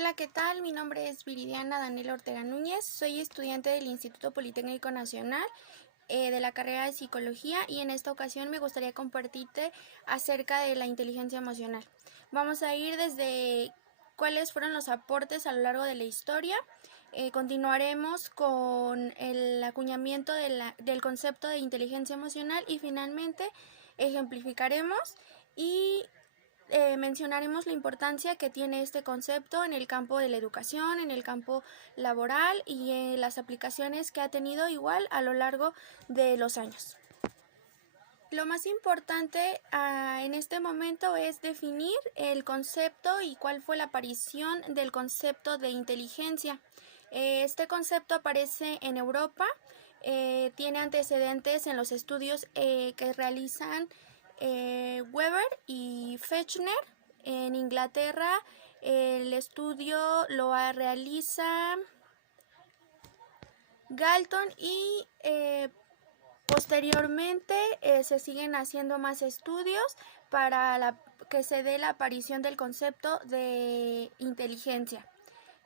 Hola, ¿qué tal? Mi nombre es Viridiana Daniela Ortega Núñez, soy estudiante del Instituto Politécnico Nacional de la carrera de Psicología y en esta ocasión me gustaría compartirte acerca de la inteligencia emocional. Vamos a ir desde cuáles fueron los aportes a lo largo de la historia, continuaremos con el acuñamiento del concepto de inteligencia emocional y finalmente ejemplificaremos y mencionaremos la importancia que tiene este concepto en el campo de la educación, en el campo laboral y en las aplicaciones que ha tenido igual a lo largo de los años. Lo más importante en este momento es definir el concepto y cuál fue la aparición del concepto de inteligencia. Este concepto aparece en Europa, tiene antecedentes en los estudios que realizan Weber y Fechner. En Inglaterra el estudio lo realiza Galton y posteriormente se siguen haciendo más estudios para que se dé la aparición del concepto de inteligencia.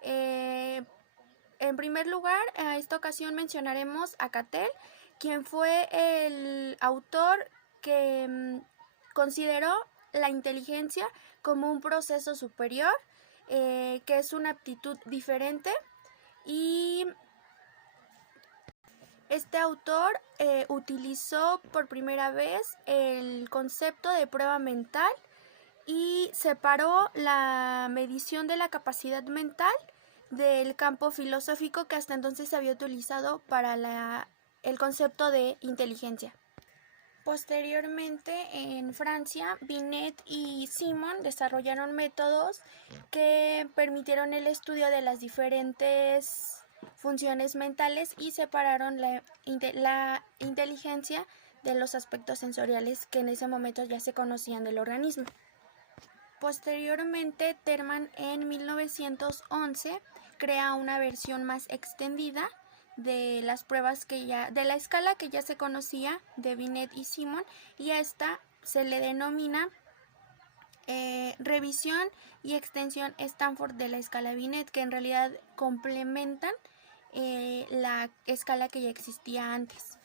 En primer lugar, a esta ocasión mencionaremos a Cattell, quien fue el autor que consideró la inteligencia como un proceso superior, que es una aptitud diferente, y este autor utilizó por primera vez el concepto de prueba mental y separó la medición de la capacidad mental del campo filosófico que hasta entonces se había utilizado para el concepto de inteligencia. Posteriormente, en Francia, Binet y Simon desarrollaron métodos que permitieron el estudio de las diferentes funciones mentales y separaron la inteligencia de los aspectos sensoriales que en ese momento ya se conocían del organismo. Posteriormente, Terman en 1911 crea una versión más extendida de las pruebas de la escala que ya se conocía de Binet y Simon, y a esta se le denomina revisión y extensión Stanford de la escala Binet, que en realidad complementan la escala que ya existía antes.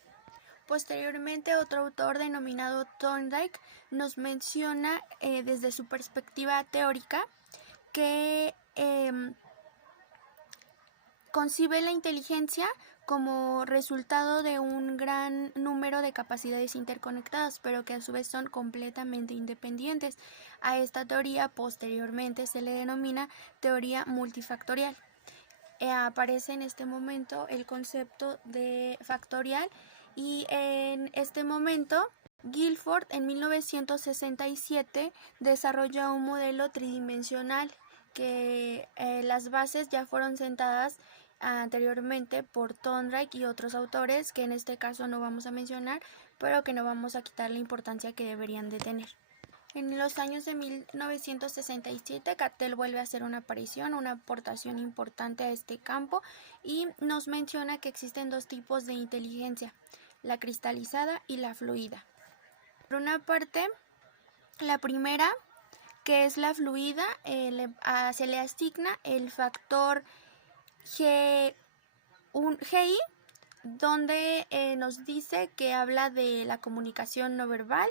Posteriormente, otro autor denominado Thorndike nos menciona desde su perspectiva teórica que concibe la inteligencia como resultado de un gran número de capacidades interconectadas, pero que a su vez son completamente independientes. A esta teoría posteriormente se le denomina teoría multifactorial. Aparece en este momento el concepto de factorial y en este momento Guilford en 1967 desarrolló un modelo tridimensional que las bases ya fueron sentadas anteriormente por Thorndike y otros autores que en este caso no vamos a mencionar, pero que no vamos a quitar la importancia que deberían de tener. En los años de 1967, Cattell vuelve a hacer una aparición, una aportación importante a este campo y nos menciona que existen dos tipos de inteligencia, la cristalizada y la fluida. Por una parte, la primera, que es la fluida, se le asigna el factor GI, donde nos dice que habla de la comunicación no verbal,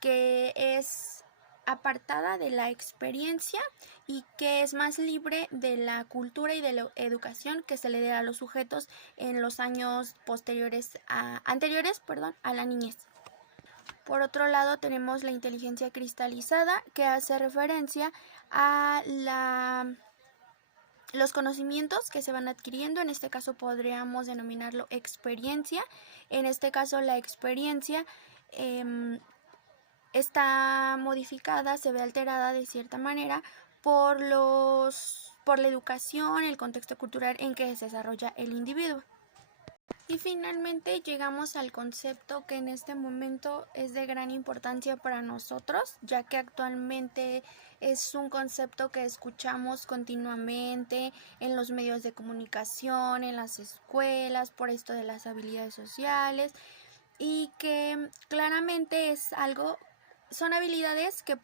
que es apartada de la experiencia y que es más libre de la cultura y de la educación que se le dé a los sujetos en los años anteriores a la niñez. Por otro lado, tenemos la inteligencia cristalizada, que hace referencia a los conocimientos que se van adquiriendo. En este caso podríamos denominarlo experiencia. En este caso la experiencia está modificada, se ve alterada de cierta manera por la educación, el contexto cultural en que se desarrolla el individuo. Y finalmente llegamos al concepto que en este momento es de gran importancia para nosotros, ya que actualmente es un concepto que escuchamos continuamente en los medios de comunicación, en las escuelas, por esto de las habilidades sociales, y que claramente son habilidades que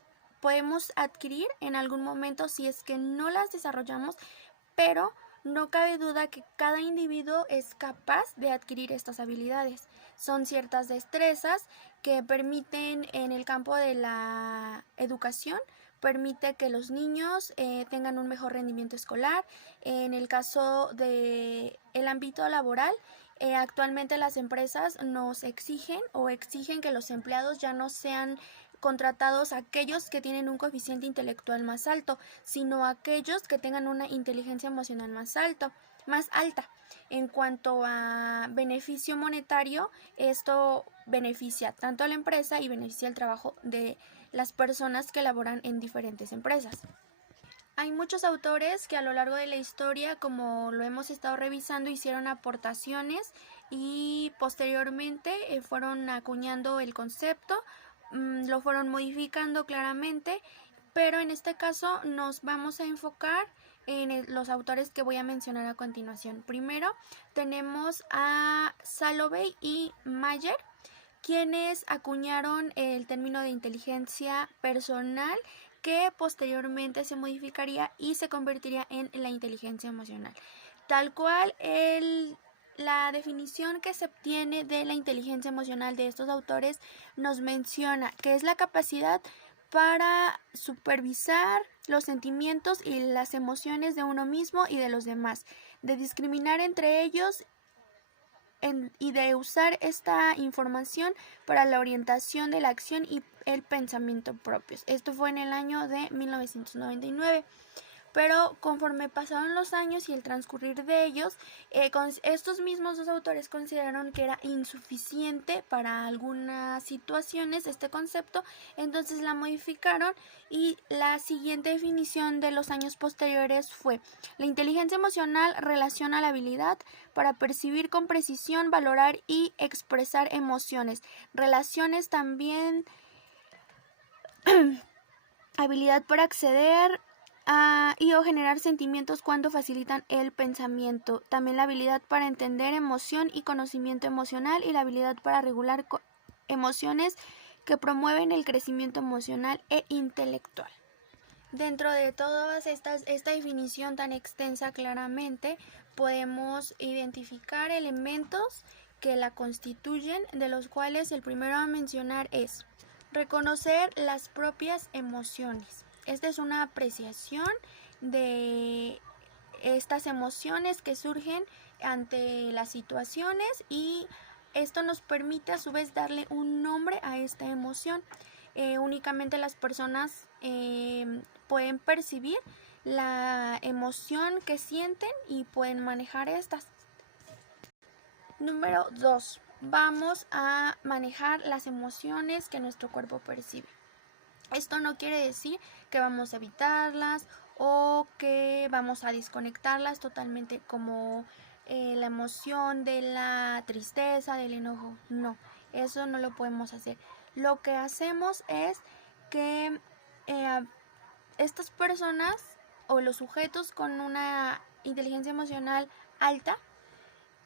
podemos adquirir en algún momento si es que no las desarrollamos, pero no cabe duda que cada individuo es capaz de adquirir estas habilidades. Son ciertas destrezas que permiten en el campo de la educación, permite que los niños tengan un mejor rendimiento escolar. En el caso del ámbito laboral, actualmente las empresas nos exigen que los empleados ya no sean contratados aquellos que tienen un coeficiente intelectual más alto, sino aquellos que tengan una inteligencia emocional más alta. En cuanto a beneficio monetario, esto beneficia tanto a la empresa y beneficia el trabajo de las personas que laboran en diferentes empresas. Hay muchos autores que a lo largo de la historia, como lo hemos estado revisando, hicieron aportaciones y posteriormente fueron acuñando el concepto, lo fueron modificando claramente, pero en este caso nos vamos a enfocar en los autores que voy a mencionar a continuación. Primero tenemos a Salovey y Mayer, quienes acuñaron el término de inteligencia personal, que posteriormente se modificaría y se convertiría en la inteligencia emocional. Tal cual, la definición que se obtiene de la inteligencia emocional de estos autores nos menciona que es la capacidad para supervisar los sentimientos y las emociones de uno mismo y de los demás, de discriminar entre ellos y de usar esta información para la orientación de la acción y el pensamiento propios. Esto fue en el año de 1999. Pero conforme pasaron los años y el transcurrir de ellos, estos mismos dos autores consideraron que era insuficiente para algunas situaciones este concepto, entonces la modificaron y la siguiente definición de los años posteriores fue: la inteligencia emocional relaciona la habilidad para percibir con precisión, valorar y expresar emociones. Relaciones también habilidad para acceder y o generar sentimientos cuando facilitan el pensamiento. También la habilidad para entender emoción y conocimiento emocional, y la habilidad para regular emociones que promueven el crecimiento emocional e intelectual. Dentro de todas esta definición tan extensa, claramente podemos identificar elementos que la constituyen, de los cuales el primero a mencionar es reconocer las propias emociones. Esta es una apreciación de estas emociones que surgen ante las situaciones, y esto nos permite a su vez darle un nombre a esta emoción. Únicamente las personas pueden percibir la emoción que sienten y pueden manejar estas. Número 2. Vamos a manejar las emociones que nuestro cuerpo percibe. Esto no quiere decir que vamos a evitarlas o que vamos a desconectarlas totalmente, como la emoción de la tristeza, del enojo. No, eso no lo podemos hacer. Lo que hacemos es que estas personas o los sujetos con una inteligencia emocional alta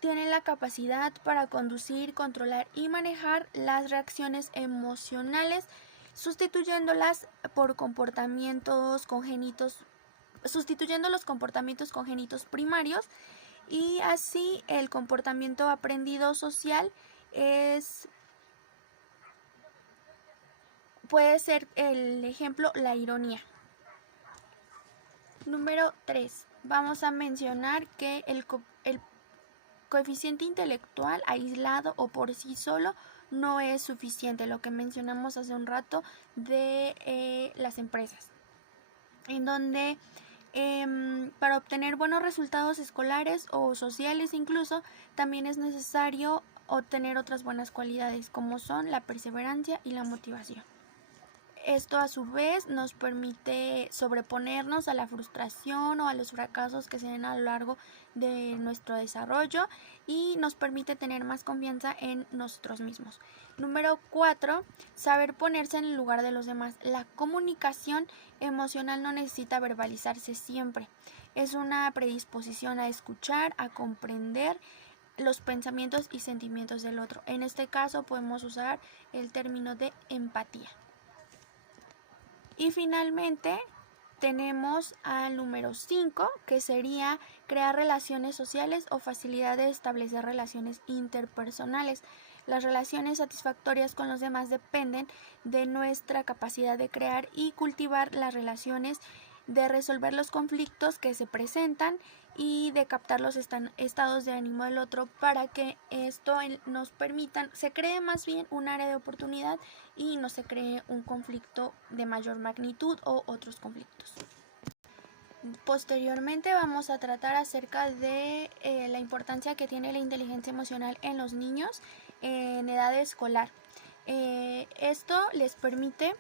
tienen la capacidad para conducir, controlar y manejar las reacciones emocionales, sustituyéndolas por comportamientos congénitos, sustituyendo los comportamientos congénitos primarios, y así el comportamiento aprendido social puede ser el ejemplo, la ironía. Número 3. Vamos a mencionar que el coeficiente intelectual aislado o por sí solo no es suficiente, lo que mencionamos hace un rato de las empresas, en donde para obtener buenos resultados escolares o sociales incluso, también es necesario obtener otras buenas cualidades, como son la perseverancia y la motivación. Esto a su vez nos permite sobreponernos a la frustración o a los fracasos que se den a lo largo de nuestro desarrollo, y nos permite tener más confianza en nosotros mismos. Número 4. Saber ponerse en el lugar de los demás. La comunicación emocional no necesita verbalizarse siempre. Es una predisposición a escuchar, a comprender los pensamientos y sentimientos del otro. En este caso podemos usar el término de empatía. Y finalmente tenemos al número 5, que sería crear relaciones sociales o facilidad de establecer relaciones interpersonales. Las relaciones satisfactorias con los demás dependen de nuestra capacidad de crear y cultivar las relaciones, de resolver los conflictos que se presentan y de captar los estados de ánimo del otro para que esto nos permita, se cree más bien un área de oportunidad y no se cree un conflicto de mayor magnitud o otros conflictos. Posteriormente vamos a tratar acerca de la importancia que tiene la inteligencia emocional en los niños en edad escolar. Esto les permite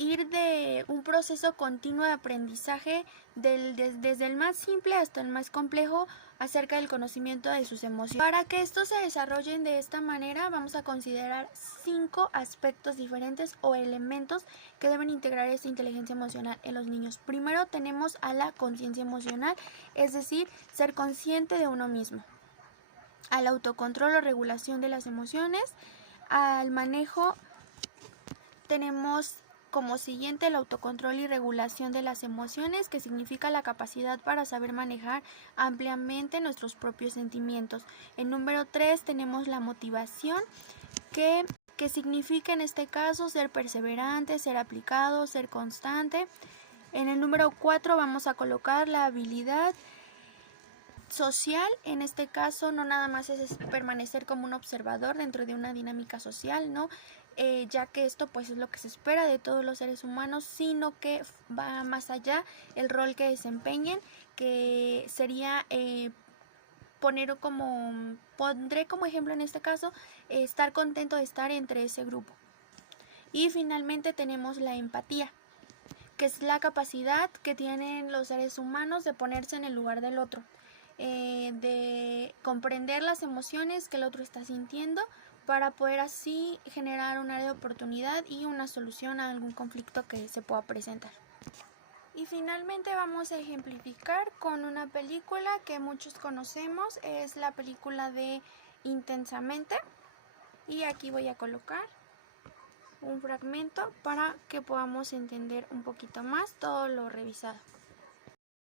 ir de un proceso continuo de aprendizaje desde el más simple hasta el más complejo acerca del conocimiento de sus emociones. Para que estos se desarrollen de esta manera, vamos a considerar 5 aspectos diferentes o elementos que deben integrar esta inteligencia emocional en los niños. Primero tenemos a la conciencia emocional, es decir, ser consciente de uno mismo. Al autocontrol o regulación de las emociones. Al manejo tenemos como siguiente el autocontrol y regulación de las emociones, que significa la capacidad para saber manejar ampliamente nuestros propios sentimientos. En número 3 tenemos la motivación, que significa en este caso ser perseverante, ser aplicado, ser constante. En el número 4 vamos a colocar la habilidad social. En este caso no nada más es permanecer como un observador dentro de una dinámica social, ¿no? Ya que esto pues es lo que se espera de todos los seres humanos, sino que va más allá el rol que desempeñen, que sería pondré como ejemplo en este caso estar contento de estar entre ese grupo. Y finalmente tenemos la empatía, que es la capacidad que tienen los seres humanos de ponerse en el lugar del otro, de comprender las emociones que el otro está sintiendo para poder así generar un área de oportunidad y una solución a algún conflicto que se pueda presentar. Y finalmente vamos a ejemplificar con una película que muchos conocemos, es la película de Intensamente, y aquí voy a colocar un fragmento para que podamos entender un poquito más todo lo revisado.